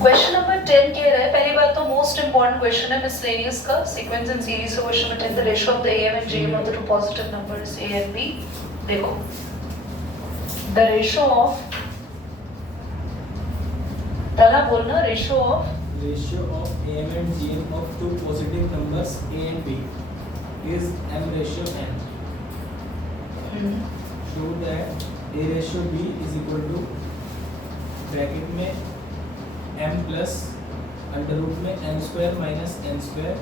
Question number 10 कह रहा है, पहली बात तो मोस्ट इंपॉर्टेंट क्वेश्चन है मिसलेनियस का, सीक्वेंस एंड सीरीज का question number 10, the ratio of the AM and GM of the two positive numbers A and B। देखो द रेशियो ऑफ, पहला बोलना, ratio of AM and GM of two positive numbers A and B is M ratio n. Show that A ratio B is equal to bracket में m plus under root में m square minus n square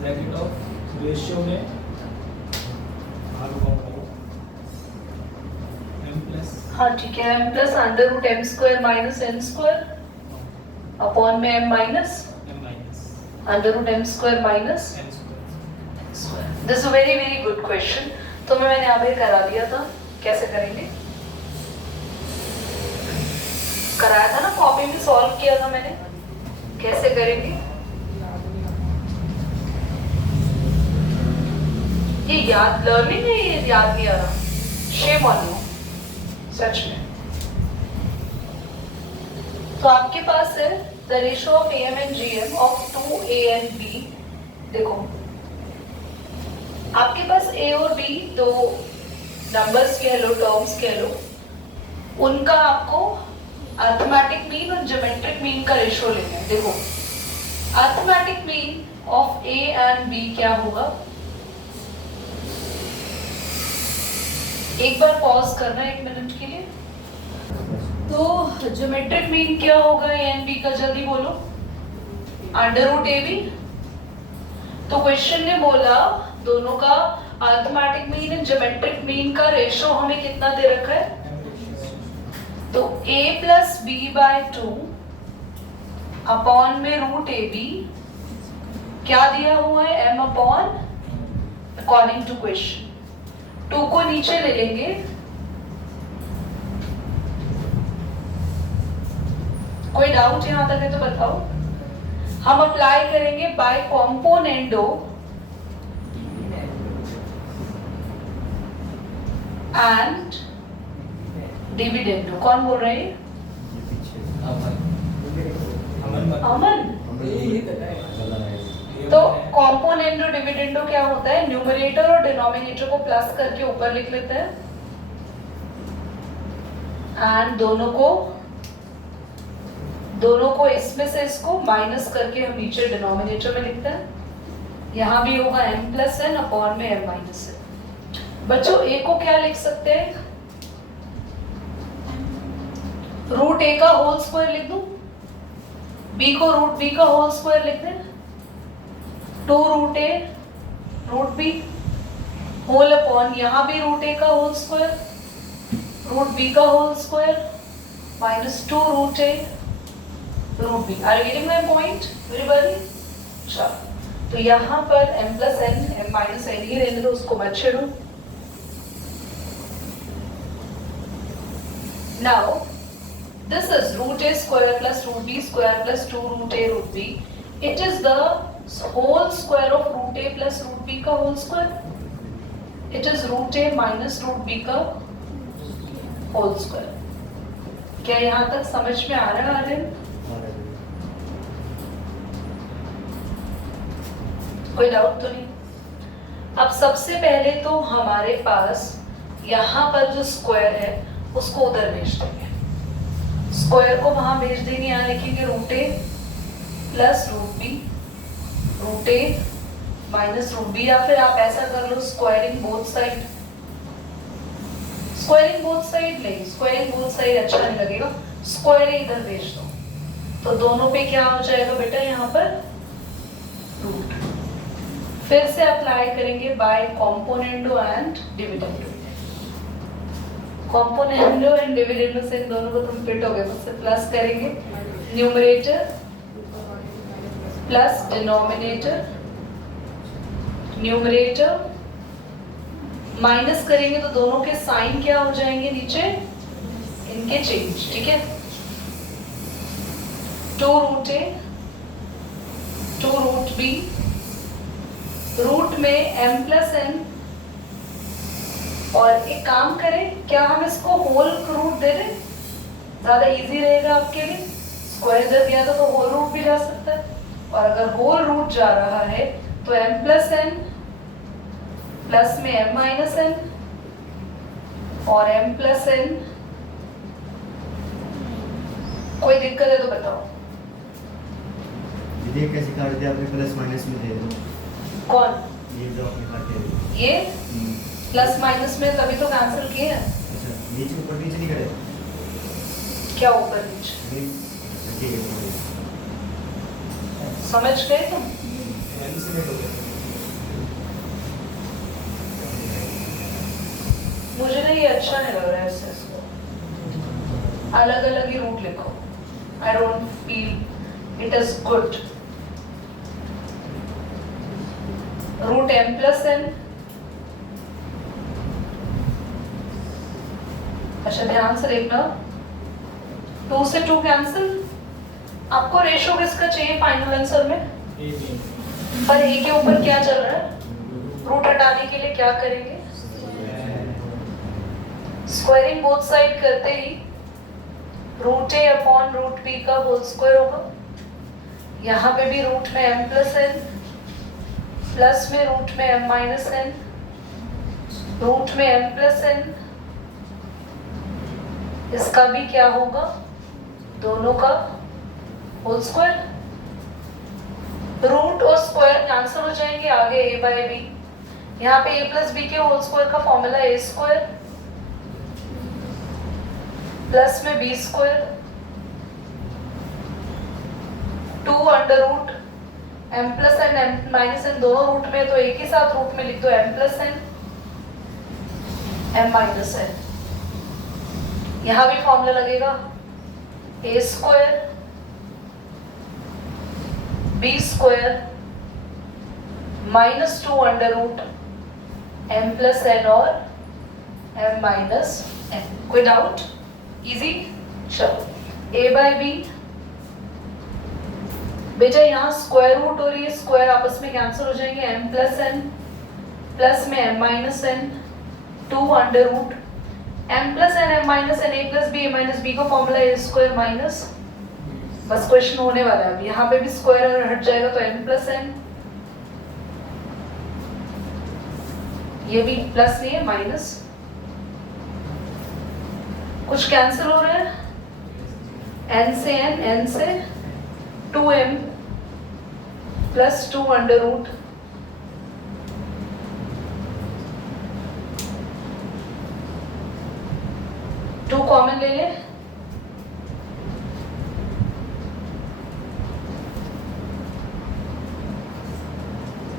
bracket of ratio में m plus, हाँ ठीक है, m plus under root m square minus n square upon में m minus m minus under root m square minus n square. This is very very good question. तो मैंने यहाँ पे करा दिया था, कैसे करेंगे, कराया था ना, कॉपी में सॉल्व किया था मैंने, कैसे करेंगे ये याद, लर्निंग है ये, याद नहीं आ रहा, शेम ऑन यू सच में। तो आपके पास है the ratio of AM and GM of 2A and B। देखो आपके पास A और B दो नंबर्स कह लो, टर्म्स कह लो, उनका आपको अर्थमेटिक मीन और ज्योमेट्रिक मीन का रेशियो लेना है। देखो arithmetic mean of A and B क्या होगा, एक बार पॉज करना 1 मिनट के लिए। तो ज्योमेट्रिक मीन क्या होगा A एंड B का, जल्दी बोलो, अंडर रूट AB। तो क्वेश्चन ने बोला दोनों का arithmetic mean and geometric mean का रेशियो हमें कितना दे रखा है, तो A plus B by 2 upon में रूट AB क्या दिया हुआ है, M upon according to question. 2 को नीचे ले लेंगे, कोई डाउट यहां तक है तो बताओ। हम अप्लाई करेंगे बाय कॉम्पोनेंडो एंड डिविडेंडो। कौन बोल रहे हैं, अमन। तो कॉम्पोनेंडो डिविडेंडो क्या होता है, न्यूमरेटर और डिनोमिनेटर को प्लस करके ऊपर लिख लेते हैं एंड दोनों को इसमें से इसको माइनस करके हम नीचे डिनोमिनेटर में लिखते हैं। यहाँ भी होगा m प्लस n अपॉन में m माइनस n। बच्चों a को क्या लिख सकते हैं, रूट a का होल स्क्वायर लिख दूं, b को रूट b का होल स्क्वायर लिख दें, 2 root a root b whole upon यहाँ भी रूट a का होल स्क्वायर रूट b का whole square minus 2 root a root b। Are you getting my point everybody? चलो तो यहाँ पर m plus n m minus n ही रहने दो, उसको मत छेड़ो। Now this is root a square plus root b square plus 2 root a root b. It is the whole square of root a plus root b का whole square. It is root a minus root b का whole square. क्या यहाँ तक समझ में आ रहा है? कोई डाउट तो नहीं? अब सबसे पहले तो हमारे पास यहाँ पर जो स्क्वायर है उसको उधर भेज देंगे, स्क्वायर को वहां भेज देंगे, यहाँ लिखेंगे root a plus root b, root a minus root b, या फिर आप ऐसा कर लो squaring both side. Squaring both side नहीं, स्क्वायरिंग बोथ साइड अच्छा नहीं लगेगा, स्क्वायर इधर भेज दो तो दोनों पे क्या हो जाएगा बेटा, यहाँ पर रूट। फिर से अप्लाई करेंगे by componendo and dividendo. Componendo and dividendo से इन दोनों को तुम फिट हो गए, मुझसे प्लस करेंगे, numerator plus denominator, numerator minus करेंगे तो दोनों के साइन क्या हो जाएंगे नीचे, इनके चेंज, ठीक है। 2 रूट ए 2 रूट बी, रूट में m प्लस n और एक काम करें, क्या हम इसको होल रूट दे दें? ज्यादा इजी रहेगा आपके लिए। स्क्वायर जब गया था तो होल रूट भी जा सकता है, और अगर होल रूट जा रहा है तो m प्लस n प्लस में m माइनस n और m प्लस n। कोई दिक्कत है तो बताओ। ये कैसे काट दिया आपने? प्लस माइनस में दे दो। कौन? ये जो आपने काटे हैं। ये प्लस माइनस में तभी तो कैंसिल किए हैं। अच्छा, नीचे ऊपर नीचे नहीं करे? क्या ऊपर नीचे? नहीं, ठीक है। समझ गए तुम? एम से नहीं होगा। मुझे ना ये अच्छा नहीं लग रहा है इससे, इसको अलग अलग ही रूट लिखो। I don't feel it is good. Root m plus n। अच्छा ध्यान से देखना, 2 से 2 कैंसिल। आपको रेशो किसका चाहिए फाइनल आंसर में? A B. पर a के ऊपर क्या चल रहा है? रूट हटाने के लिए क्या करेंगे? स्क्वायरिंग बोथ साइड करते ही root a upon root b का होल स्क्वायर होगा। यहाँ पे भी रूट में m प्लस n प्लस में रूट में m माइनस n, रूट में m प्लस n। इसका भी क्या होगा? दोनों का होल स्क्वायर। रूट और स्क्वायर कैंसिल हो जाएंगे, आगे a बाय b। यहाँ पे a प्लस b के होल स्क्वायर का फॉर्मूला a स्क्वायर प्लस में b square 2 under root m plus n m minus n दोनों रूट में, तो एक ही साथ रूट में लिख दो m plus n m minus n। यहाँ भी फॉर्मूला लगेगा a square b square minus 2 under root m plus n और m माइनस n। कोई डाउट? इजी। चलो a बाय b। बेटा यहाँ स्क्वायर रूट और ये स्क्वायर आपस में कैंसिल हो जाएंगे, m प्लस n प्लस में m minus n 2 under root m plus n m minus n a plus b a minus b का फॉर्मूला a स्क्वायर माइनस। बस क्वेश्चन होने वाला है। अब यहाँ पे भी स्क्वायर हट जाएगा तो m प्लस n, ये भी प्लस नहीं है माइनस। कुछ कैंसिल हो रहा है, n से n से 2m plus 2 under root two common ले ले।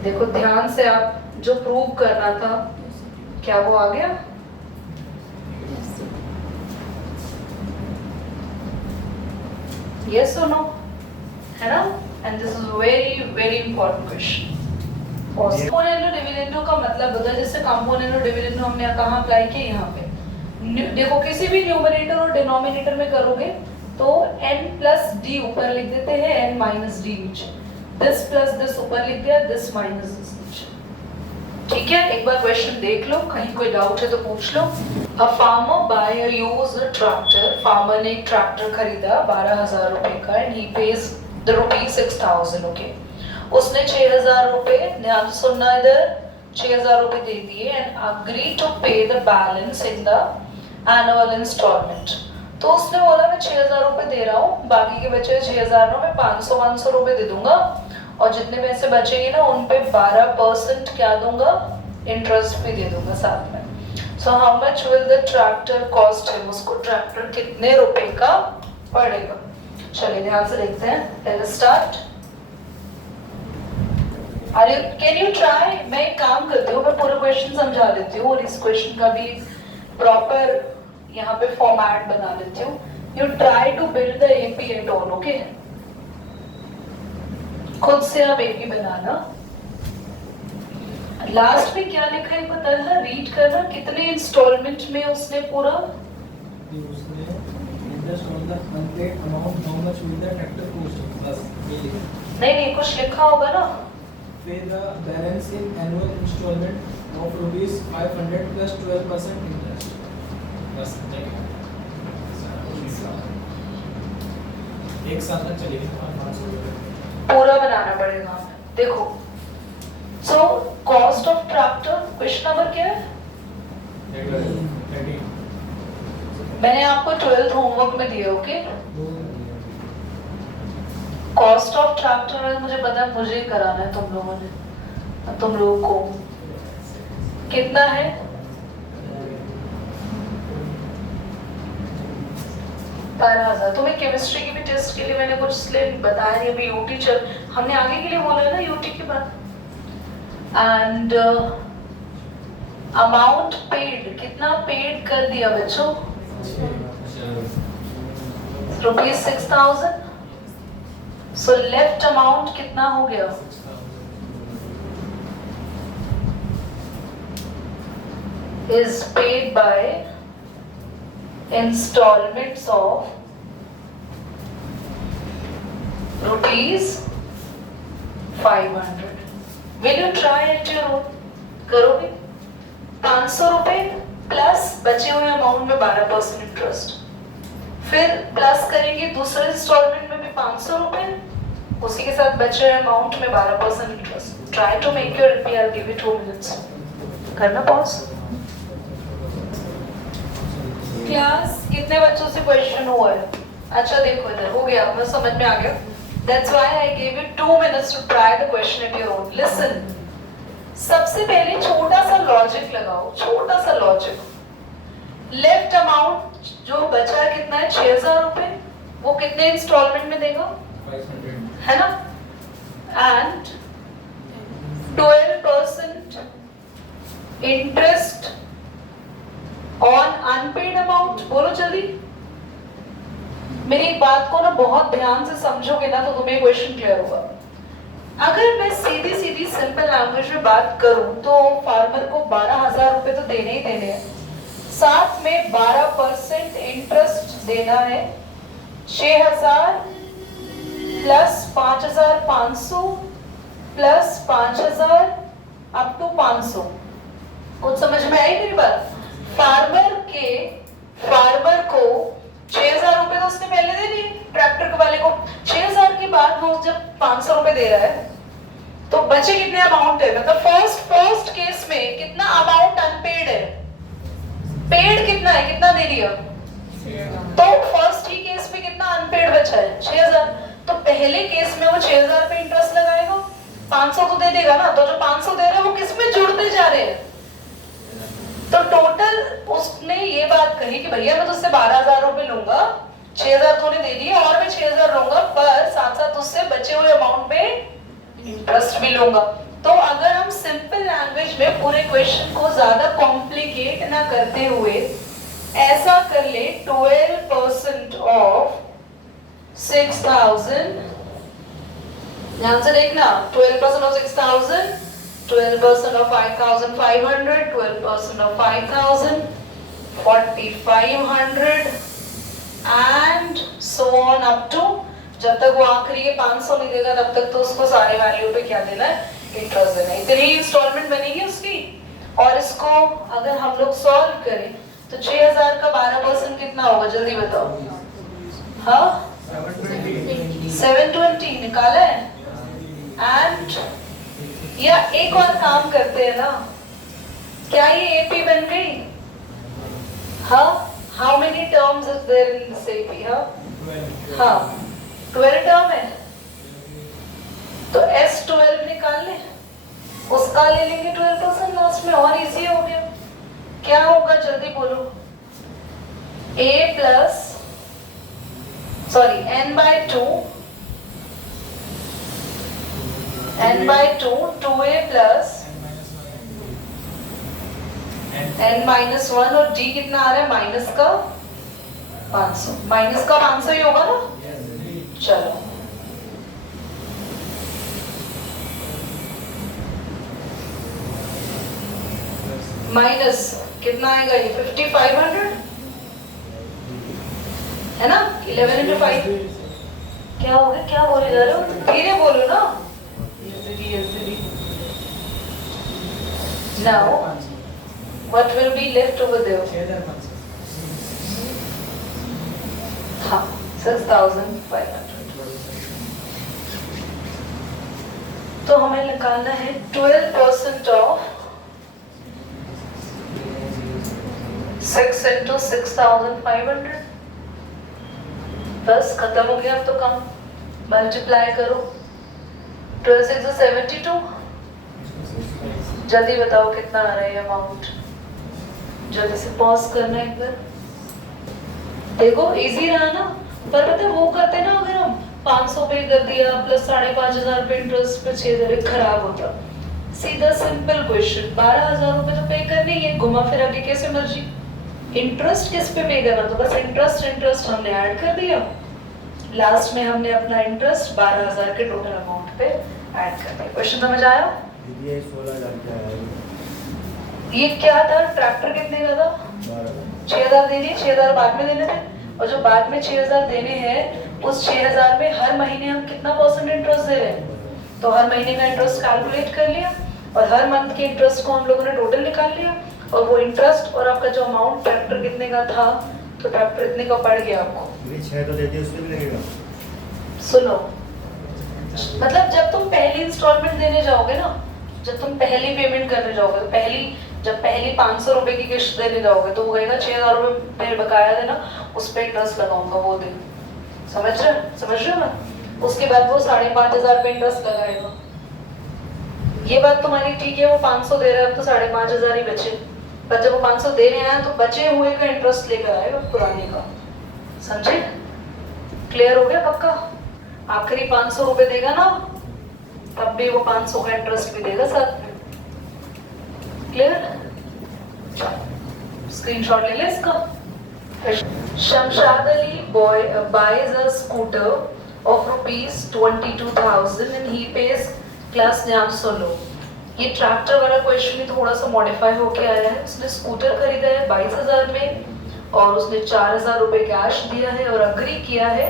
देखो ध्यान से, आप जो प्रूव करना था क्या वो आ गया? Yes or no? है ना? And this is very important question. और कंपोनेंट और डिविडेंडो का मतलब होता है, जैसे कंपोनेंट और डिविडेंडो हमने कहाँ अप्लाई किया? यहाँ पे। देखो किसी भी न्यूमरेटर और डिनोमिनेटर में करोगे तो n प्लस d ऊपर लिख देते हैं, n माइनस d नीचे। दिस प्लस दिस ऊपर लिख दिया, दिस माइनस दिस नीचे। ठीक है, एक बार क्वेश्चन देख लो, कहीं कोई डाउट है तो पूछ लो। A farmer buy a used tractor. Farmer ने एक ट्रैक्टर खरीदा 12,000 रुपए का, and he pays the rupees 6,000. Okay, उसने 6,000 रुपए, ध्यान से सुनना इधर, 6,000 रुपए दे दिए and agree to pay the balance in the annual installment. तो उसने बोला मैं 6,000 रुपए दे रहा हूँ, बाकी के बचे 6,000 ना मैं 500 रुपए दे दूंगा, और जितने पैसे बचेंगे ना उन पे 12% क्या दूंगा? इंटरेस्ट भी दे दूंगा साथ में। So how much will the tractor cost him? उसको ट्रैक्टर कितने रुपए का पड़ेगा? चलिए ध्यान से देखते हैं। Let's start. Can you try? मैं एक काम करती हूँ, मैं पूरा क्वेश्चन समझा देती हूँ और इस क्वेश्चन का भी प्रॉपर यहाँ पे फॉर्मेट बना देती हूँ। You try to build the AP at all. Okay, खुद से आप एपी बनाना। लास्ट में क्या लिखा है पता है? रीड करना। कितने इंस्टॉलमेंट में उसने पूरा? उसने interest on the unpaid amount, how much will the tractor cost? बस ये लिखा। नहीं, कुछ लिखा होगा ना। Pay the balance in annual instalment of rupees 500 plus 12% interest. बस एक साल तक चलेगी 500 रुपये। पूरा बनाना पड़ेगा। देखो, so cost of tractor question number क्या है? 30। मैंने आपको 12th होमवर्क में दिया, ओके? कॉस्ट ऑफ ट्रैक्टर मुझे पता है, मुझे ही कराना है तुम लोगों ने, तुम लोगों को कितना है? $12,000। तुम्हें केमिस्ट्री की भी टेस्ट के लिए मैंने कुछ इसलिए बताया नहीं, अभी यूटी चल, हमने आगे के लिए बोला है ना यूटी के बाद। एंड अमाउंट पेड, कितना पेड कर दिया बच्चों? ₹6,000। सो लेफ्ट अमाउंट कितना हो गया? Is paid by installments of ₹500. Will you try at your own? करोगे? 500 रुपए प्लस बचे हुए अमाउंट में 12% इंटरेस्ट, फिर प्लस करेंगे दूसरे इंस्टॉलमेंट में भी 500 रुपए, उसी के साथ बचे हुए अमाउंट में 12% interest. Try to make your reply, I give you 2 minutes. करना पॉज। क्लास कितने बच्चों से क्वेश्चन हुआ है? अच्छा देखो इधर हो गया, मैं समझ में आ गया। That's why I gave you 2 minutes to try the question at your own. Listen. सबसे पहले छोटा सा लॉजिक लगाओ, छोटा सा लॉजिक। लेफ्ट अमाउंट जो बचा है कितना है? 6,000 रुपए। वो कितने इंस्टॉलमेंट में देगा? 500 है ना? And 12% interest on unpaid amount. बोलो जल्दी, मेरी बात को ना बहुत ध्यान से समझोगे ना तो तुम्हें क्वेश्चन क्लियर होगा। अगर मैं सीधी सीधी सिंपल लैंग्वेज में बात करूं तो फार्मर को 12,000 रुपए तो देने ही देने हैं, साथ में 12% इंटरेस्ट देना है। 6,000 प्लस 5,500 प्लस 5,000 अप टू 500। कुछ समझ में आई मेरी बात? फार्मर को 6,000 रुपए तो उसने पहले दे दिए ट्रैक्टर वाले को। 6,000 के बाद वो जब 500 रुपए दे रहा है तो बचे कितने अमाउंट है? मतलब फर्स्ट केस में कितना अमाउंट अनपेड है? पेड कितना है? कितना दे दिया? तो फर्स्ट ही केस में कितना अनपेड बचा है? 6,000। तो पहले केस में वो 6,000 पे इंटरेस्ट लगाएगा, 500 तो दे देगा ना। तो जो 500 दे रहा है वो किस में जुड़ते जा रहे हैं? तो टोटल उसने ये बात कही कि भैया मैं तुझसे 12,000 रुपए लूंगा, 6,000 तूने दे दिए और मैं 6,000 लूंगा, पर साथ साथ उससे बचे हुए अमाउंट पे इंटरेस्ट भी लूंगा। तो अगर हम सिंपल लैंग्वेज में पूरे क्वेश्चन को ज्यादा कॉम्प्लिकेट ना करते हुए ऐसा कर ले, 12% ऑफ 6,000, ध्यान से देखना, 12% of 6,000, 12% of 5,500, 12% of 5,000, 4,500 and so on up to, जब तक वो आखिरी के 500 नहीं देगा तब तक तो उसको सारे वैल्यू पे क्या देना है? इंटरेस्ट देना है। इतनी इंस्टॉलमेंट बनेगी उसकी। और इसको अगर हम लोग सॉल्व करें तो 6,000 का 12% कितना होगा? जल्दी बताओ। हाँ 720 निकाला है। एंड या एक और काम करते हैं ना, क्या ये एपी बन गई? हाँ, how many terms is there in this AP? हाँ 12 टर्म है, तो S12 निकाल ले, उसका ले लेंगे 12% लास्ट में, और इजी हो गया। क्या होगा जल्दी बोलो? A plus n/2 2a plus n-1 और d कितना आ रहा है? माइनस का 500। माइनस का 500 ही होगा ना? चलो माइनस कितना आएगा? ये 5,500 है ना? 11 into 5 क्या हो गया? क्या बोले जा रहे हो? धीरे बोलो ना। Now, 6,500 what will be left over there? 6,500 हाँ, 6,500. तो हमें निकालना है 12% ऑफ 6 into 6,500. बस खत्म हो गया अब तो काम. मल्टीप्लाई करो. 12 6 is 72. जल्दी बताओ कितना आ रहा है अमाउंट. जल्दी से पॉज करना एक बार. देखो इजी रहा ना. पर पता है वो करते ना, अगर हम 500 पे कर दिया प्लस 5,500 पे इंटरेस्ट पे 6,000 खराब होता. सीधा सिंपल क्वेश्चन. 12,000 रुपए तो पे करने ही है, घुमा फिरा के कैसे मर्जी. इंटरेस्ट किस पे पे करना, तो बस इंटरेस्ट हमने ऐड कर दिया. लास्ट में हमने अपना इंटरेस्ट 12,000 के टोटल अमाउंट पे ऐड कर दिया. क्वेश्चन समझ आया? दीदी ये 16,000 क्या है? ये क्या था? ट्रैक्टर कितने का था? 6,000 दे दिए. 6,000 बाद में देने थे, और जो बाद में 6,000 देने हैं उस 6,000 में हर महीने हम कितना परसेंट इंटरेस्ट दे रहे हैं. तो हर महीने का इंटरेस्ट कैलकुलेट कर लिया और हर मंथ के इंटरेस्ट को हम लोगों ने टोटल निकाल लिया. और वो इंटरेस्ट और आपका जो अमाउंट ट्रैक्टर कितने का था, तो ट्रैक्टर इतने का पड़ गया आपको. दीदी 6 तो देती है, उसमें भी लगेगा? सुनो, मतलब जब तुम पहली इंस्टॉलमेंट देने जाओगे ना, जब तुम पहली पेमेंट करने जाओगे, जब पहली 500 रुपए की किस्त देने जाओगे तो वो कहेगा 6,000 रुपए बकाया देना, उस पर इंटरेस्ट लगाऊंगा वो दिन. समझ रहे हो ना. उसके बाद वो 5,500 पे इंटरेस्ट लगाएगा. ये बात तुम्हारी ठीक है, वो 500 दे रहा है, अब तो 5,500 ही बचे. पर जब वो 500 देने आया तो बचे हुए का इंटरेस्ट लेकर आएगा पुराने का. समझे? क्लियर हो गया? पक्का? आखिरी 500 रुपए देगा ना, तब भी वो 500 का इंटरेस्ट भी देगा साथ में. क्लियर? स्क्रीनशॉट ले ले इसका. Shamshad Ali buys a scooter of ₹22,000 and he pays class ध्यान सुनो. ये ट्रैक्टर वाला क्वेश्चन ही थोड़ा सा मॉडिफाई होके आया है. उसने स्कूटर खरीदा है 22,000 में और उसने 4,000 रुपए कैश दिया है और अग्री किया है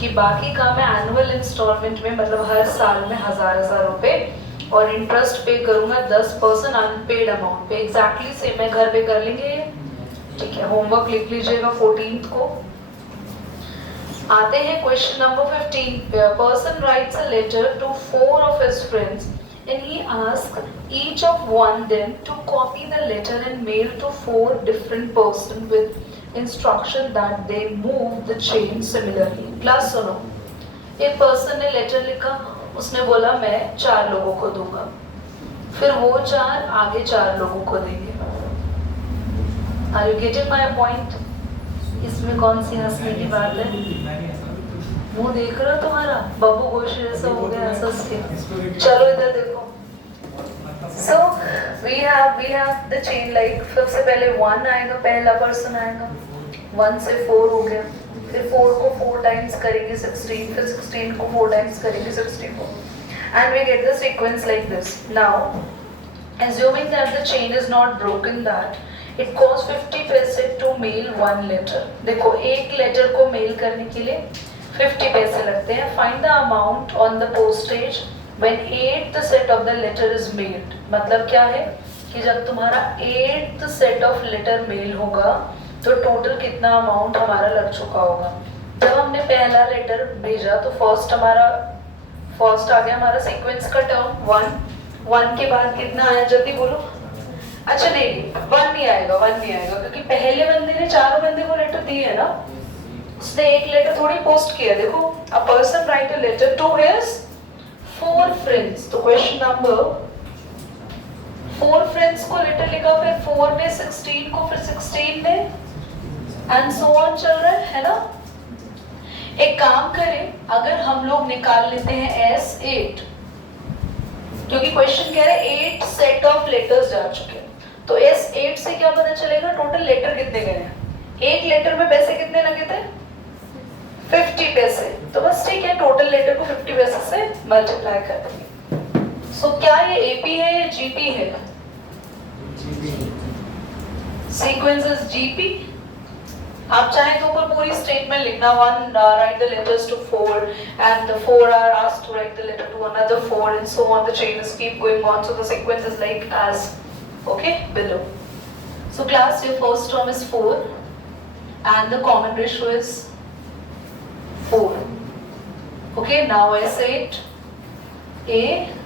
कि बाकी का मैं एनुअल इंस्टॉलमेंट में, मतलब हर साल में 1,000 रुपए और इंटरेस्ट पे करूंगा 10% अनपेड अमाउंट पे. एग्जैक्टली सेम है, घर पे कर लेंगे. ठीक है, होमवर्क लिख लीजिएगा 14th को. आते हैं क्वेश्चन नंबर 15 पे. A person writes a letter to 4 of his friends and he asks each of one them to copy the letter and mail to 4 different persons with instruction that they move the chain similarly. Class सुनो. एक person ने letter लिखा, उसने बोला मैं 4 लोगों को दूंगा, फिर वो 4 आगे 4 लोगों को देंगे. Are you getting my point? इसमें कौन सी हंसने की बात है? मुंह देख रहा तुम्हारा बब्बू गोश जैसा हो गया हंस के. चलो इधर देखो. So we have the chain like सबसे पहले 1 आएगा, पहला पर्सन आएगा. 1 से 4 हो गया, फिर 4 को 4 टाइम्स करेंगे 16, फिर 16 को 4 टाइम्स करेंगे 64, and we get the sequence like this. Now assuming that the chain is not broken, that it costs 50 पैसे to mail 1 letter. देखो एक लेटर को मेल करने के लिए 50 पैसे लगते हैं. Find the amount on the postage when 8th set of the letter is mailed. मतलब क्या है कि जब तुम्हारा 8th set of letter mail होगा तो टोटल कितना अमाउंट हमारा लग चुका होगा. जब हमने पहला लेटर भेजा तो फर्स्ट आ गया हमारा सीक्वेंस का टर्म 1 के बाद कितना आया, जल्दी बोलो. अच्छा नहीं, 1 नहीं आएगा क्योंकि पहले बंदे ने 4 बंदे को लेटर दिए है ना, उसने एक लेटर थोड़ी पोस्ट किया. देखो, a person write a letter to his 4 friends. तो क्वेश्चन नंबर 4 फ्रेंड्स को लेटर लिखा, फिर 4 ने 16 को, फिर 16 ने, एंड सो ऑन चल रहा है ना. एक काम करें, अगर हम लोग निकाल लेते हैं S8, क्योंकि क्वेश्चन कह रहा है 8 सेट ऑफ लेटर्स जा चुके हैं, तो S8 से क्या पता चलेगा टोटल लेटर कितने गए हैं. एक लेटर में पैसे कितने लगे थे? 50 पैसे. तो बस ठीक है, टोटल लेटर को 50 पैसे से मल्टीप्लाई कर देंगे. सो क्या ये AP है या GP है? Sequence is GP. आप चाहे तो ऊपर पूरी स्टेटमेंट लिखना. 1 write the letters to 4 and the 4 are asked to write the letter to another 4 and so on. The chain is keep going on, so the sequence is like as okay, below. So class, your first term is 4 and the common ratio is 4. Okay, now I say it, a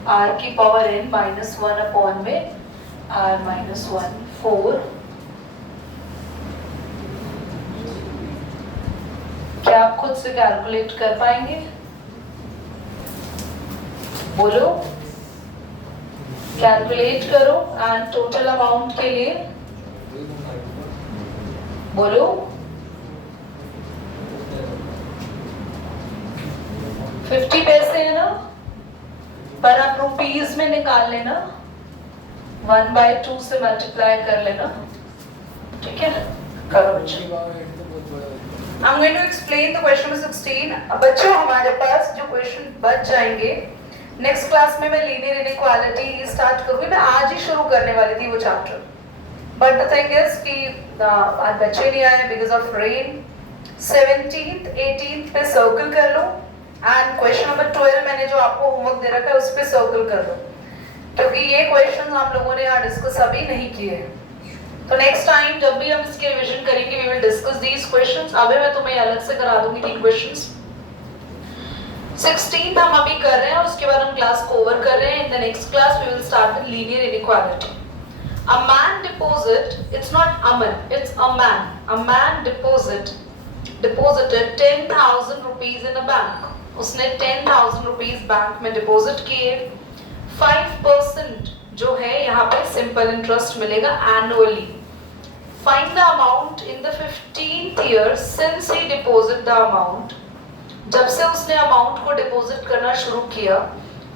r की power n minus 1 upon में r minus 1 4. क्या आप खुद से calculate कर पाएंगे? बोलो, calculate करो एंड टोटल अमाउंट के लिए बोलो. $50 है ना, पर आप रुपीज में निकाल लेना, 1/2 से मल्टीप्लाई कर लेना. ठीक है, करो बच्चों. I'm going to explain the question number 16. बच्चों, हमारे पास जो क्वेश्चन बच जाएंगे नेक्स्ट क्लास में, मैं लीनियर इनइक्वालिटी स्टार्ट करूंगी. मैं आज ही शुरू करने वाली थी वो chapter, but the thing is कि आज बच्चे नहीं आए because of rain. 17th 18th पे सर्कल कर लो एंड क्वेश्चन नंबर 12 मैंने जो आपको होमवर्क दे रखा है उस पे सर्कल कर दो, क्योंकि ये क्वेश्चन हम लोगों ने यहाँ डिस्कस अभी नहीं किए हैं. तो नेक्स्ट टाइम जब भी हम इसके रिवीजन करेंगे we will discuss these questions. अभी मैं तुम्हें अलग से करा दूंगी 3 क्वेश्चंस. 16th हम अभी कर रहे हैं, उसके बाद हम क्लास को ओवर कर रहे हैं. In the next class we will start with linear inequality. A man deposit, it's not Aman, it's a man deposited 10,000 rupees in a bank. उसने 10,000 रुपीज बैंक में डिपॉजिट किए. 5% जो है यहाँ पे सिंपल इंटरेस्ट मिलेगा annually. Find the amount in the 15th year since he deposit the amount. जब से उसने अमाउंट को डिपॉजिट करना शुरू किया.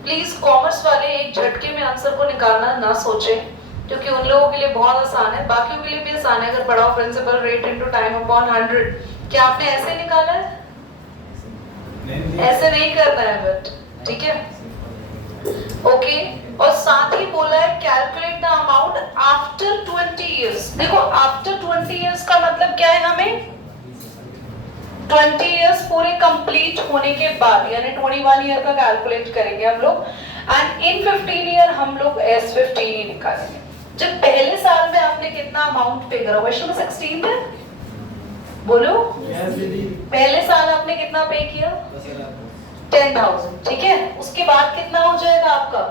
प्लीज कॉमर्स वाले एक झटके में आंसर को निकालना ना सोचे, क्योंकि उन लोगों के लिए बहुत आसान है, बाकियों के लिए भी आसान है. अगर पढ़ाओ principal rate into time upon 100, क्या आपने ऐसे निकाला है? ऐसे नहीं करना है बट ठीक है, ओके. और साथ ही बोला है calculate the amount after 20 years. देखो आफ्टर 20 इयर्स का मतलब क्या है? हमें 20 इयर्स पूरे कंप्लीट होने के बाद, यानी 21 ईयर का कैलकुलेट करेंगे हम लोग. एंड इन 15 ईयर हम लोग S15 ही निकालेंगे. जब पहले साल में आपने कितना अमाउंट पे करा? क्वेश्चन 16 है, बोलो. पहले साल आपने कितना पे किया? 10,000. ठीक है, उसके बाद कितना हो जाएगा आपका?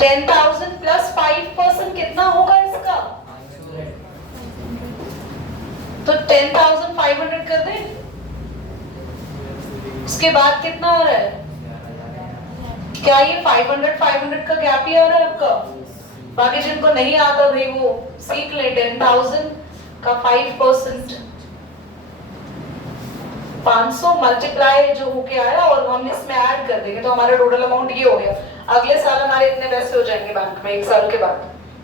10,000 प्लस 5% कितना होगा इसका? तो 10,500 कर दें. उसके बाद कितना आ रहा है? क्या ये 500 का गैप ही आ रहा है आपका? बाकी जिनको नहीं आता भाई वो सीख ले. 10,000 का 5% 500 मल्टीप्लाई जो होके आया और हम इसमें ऐड कर देंगे तो हमारा टोटल अमाउंट ये हो गया. अगले साल हमारे इतने पैसे हो जाएंगे बैंक में 1 साल के बाद.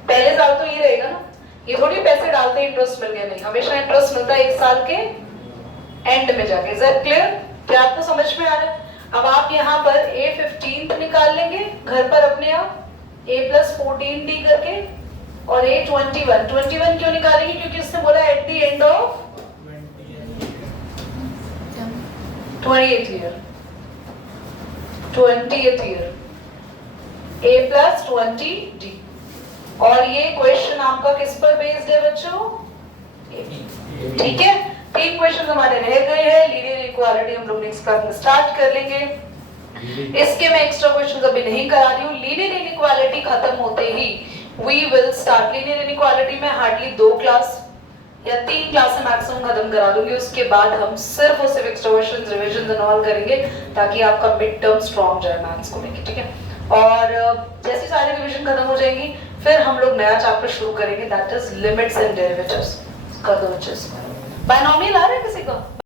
पहले साल तो ये रहेगा ना, ये थोड़ी पैसे डालते इंटरेस्ट मिल गया, नहीं, हमेशा इंटरेस्ट मिलता है 1 साल के एंड में जाके. Is that clear? क्या आपको समझ में आ रहा है? अब आप यहाँ पर A15 निकाल लेंगे घर पर अपने आप, A + 14D करके, और A21 क्यों निकालेंगे? क्योंकि उसने बोला at the end of 20th year A + 20D. और ये क्वेश्चन आपका किस पर बेस्ड है बच्चों? ठीक है, 3 क्वेश्चन हमारे रह गए हैं. लीनियर इक्वालिटी हम लोग नेक्स्ट क्लास में स्टार्ट कर लेंगे. इसके मैं एक्स्ट्रा क्वेश्चंस अभी नहीं करा रही हूँ. लीनियर इनइक्वालिटी खत्म होते ही we will start. Linear inequality में हार्डली 2 क्लास या 3 क्लास मैक्सिमम खत्म करा दूंगी. उसके बाद हम सिर्फ और सिर्फ extra questions, revision and all करेंगे ताकि आपका मिड टर्म स्ट्रांग जाए मैथ्स को लेके. ठीक है, और जैसे सारे रिवीजन खत्म हो जाएंगी फिर हम लोग नया चैप्टर शुरू करेंगे, that is limits and derivatives. कर दो बच्चे. बायनोमियल आ रहा है किसी का?